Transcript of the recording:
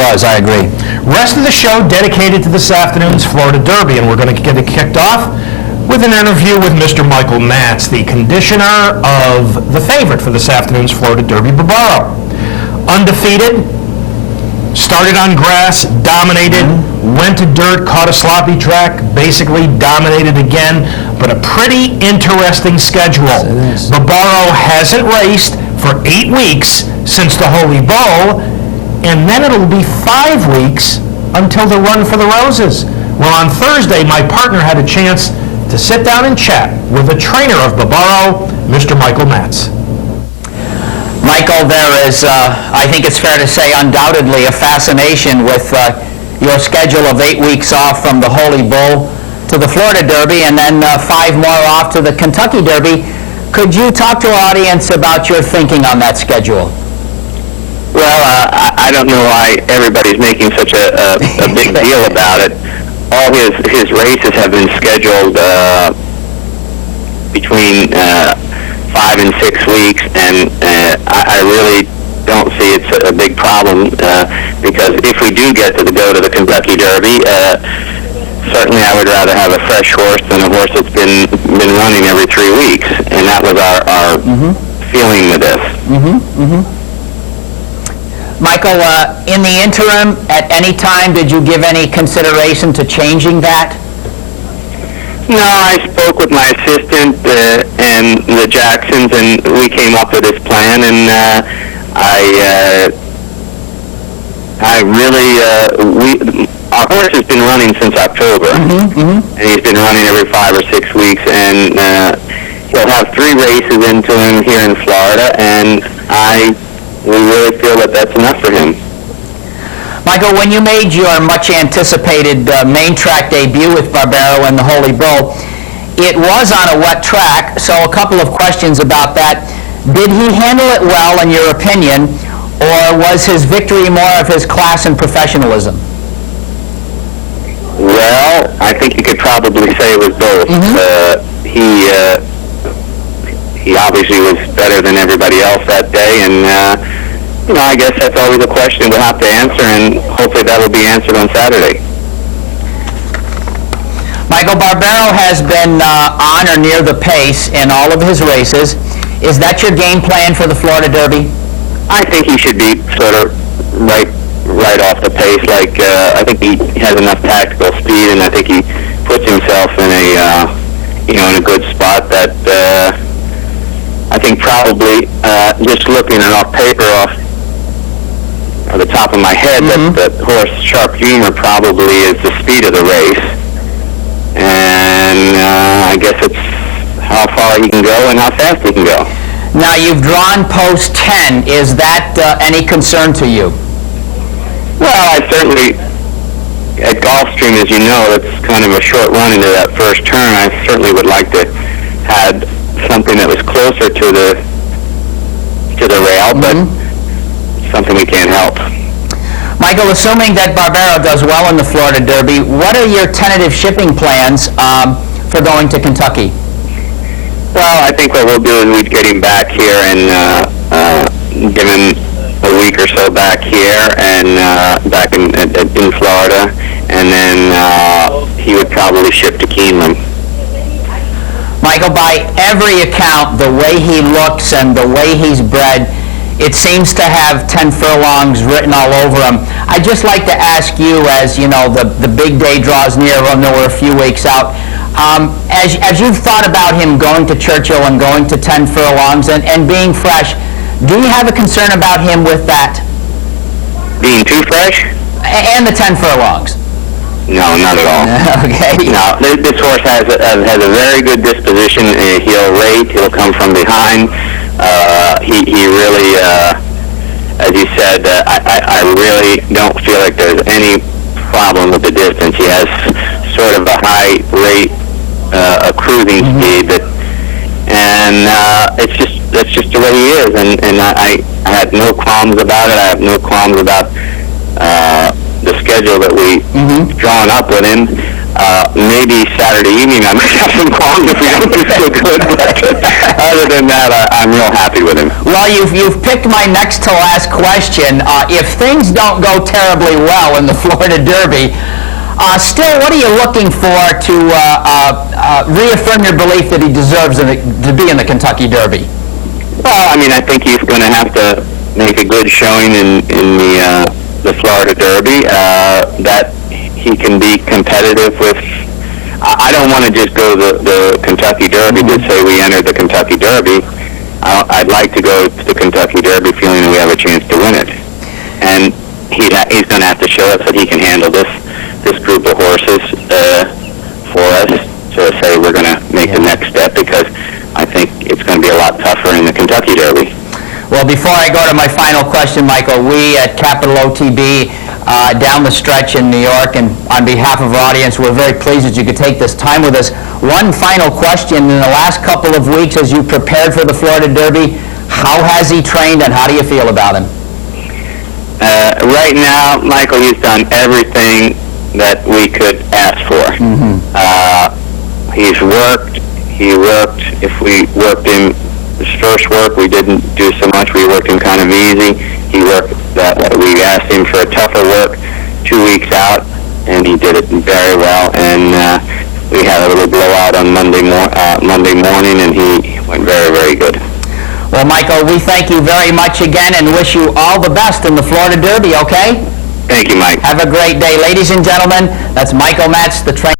was. I agree. Rest of the show dedicated to this afternoon's Florida Derby, and we're going to get it kicked off with an interview with Mr. Michael Matz, the conditioner of the favorite for this afternoon's Florida Derby, Barbaro. Undefeated, started on grass, dominated, went to dirt, caught a sloppy track, basically dominated again, but a pretty interesting schedule. Yes, Barbaro hasn't raced for 8 weeks since the Holy Bull, and then it'll be 5 weeks until the Run for the Roses. Well, on Thursday, my partner had a chance to sit down and chat with the trainer of Barbaro, Mr. Michael Matz. Michael, there is, I think it's fair to say, undoubtedly a fascination with your schedule of 8 weeks off from the Holy Bull to the Florida Derby and then 5 more off to the Kentucky Derby. Could you talk to our audience about your thinking on that schedule? Well, I don't know why everybody's making such a big deal about it. All his races have been scheduled between 5 and 6 weeks, and I really don't see it's a big problem because if we do get to go to the Kentucky Derby, certainly I would rather have a fresh horse than a horse that's been running every 3 weeks, and that was our feeling with this. Michael, in the interim, at any time, did you give any consideration to changing that? No, I spoke with my assistant and the Jacksons, and we came up with this plan, and our horse has been running since October, and he's been running every 5 or 6 weeks, and he'll have 3 races into him here in Florida, and we really feel that that's enough for him. Michael, when you made your much-anticipated main track debut with Barbaro and the Holy Bull, it was on a wet track, so a couple of questions about that. Did he handle it well, in your opinion, or was his victory more of his class and professionalism? Well, I think you could probably say it was both. He obviously was better than everybody else that day, and I guess that's always a question we'll have to answer, and hopefully that will be answered on Saturday. Michael, Barbaro has been on or near the pace in all of his races. Is that your game plan for the Florida Derby? I think he should be sort of right off the pace. I think he has enough tactical speed, and I think he puts himself in a good spot that I think probably just looking at off paper off the top of my head, that horse Sharp Humor probably is the speed of the race, and I guess it's how far he can go and how fast he can go. Now you've drawn post 10. Is that any concern to you? Well, I certainly, at Gulfstream, as you know, it's kind of a short run into that first turn. I certainly would like to have something that was closer to the rail, but something we can't help. Michael, assuming that Barbaro does well in the Florida Derby, what are your tentative shipping plans for going to Kentucky? Well, I think what we'll do is we'd get him back here and give him a week or so back here and back in Florida, and then he would probably ship to Keeneland. Michael, by every account, the way he looks and the way he's bred, it seems to have 10 furlongs written all over him. I'd just like to ask you, as you know, the big day draws near, I know we're a few weeks out, as you've thought about him going to Churchill and going to 10 furlongs and being fresh, do you have a concern about him with that? Being too fresh? And the 10 furlongs. No, not at all. Okay. No, this horse has a very good disposition. He'll rate. He'll come from behind. He really, as you said, I really don't feel like there's any problem with the distance. He has sort of a high rate, a cruising speed, and that's just the way he is. And I had no qualms about it. I have no qualms about the schedule that we've drawn up with him. Maybe Saturday evening I might have some qualms if we don't do so good, but other than that, I'm real happy with him. Well, you've picked my next to last question. If things don't go terribly well in the Florida Derby, still, what are you looking for to reaffirm your belief that he deserves to be in the Kentucky Derby? Well, I mean, I think he's going to have to make a good showing in the Florida Derby, that he can be competitive with. I don't want to just go the Kentucky Derby to say we entered the Kentucky Derby. I'd like to go to the Kentucky Derby feeling that we have a chance to win it. And he's going to have to show us that he can handle this group of horses for us to say we're going to make the next step, because I think it's going to be a lot tougher in the Kentucky Derby. Well, before I go to my final question, Michael, we at Capital OTB down the stretch in New York, and on behalf of our audience, we're very pleased that you could take this time with us. One final question. In the last couple of weeks, as you prepared for the Florida Derby, how has he trained and how do you feel about him? Right now, Michael, he's done everything that we could ask for. He's worked. He worked. If we worked him his first work, we didn't do so much. We worked him kind of easy. He worked that. We asked him for a tougher work 2 weeks out, and he did it very well. And we had a little blowout on Monday morning, and he went very, very good. Well, Michael, we thank you very much again and wish you all the best in the Florida Derby, okay? Thank you, Mike. Have a great day. Ladies and gentlemen, that's Michael Matz, the trainer.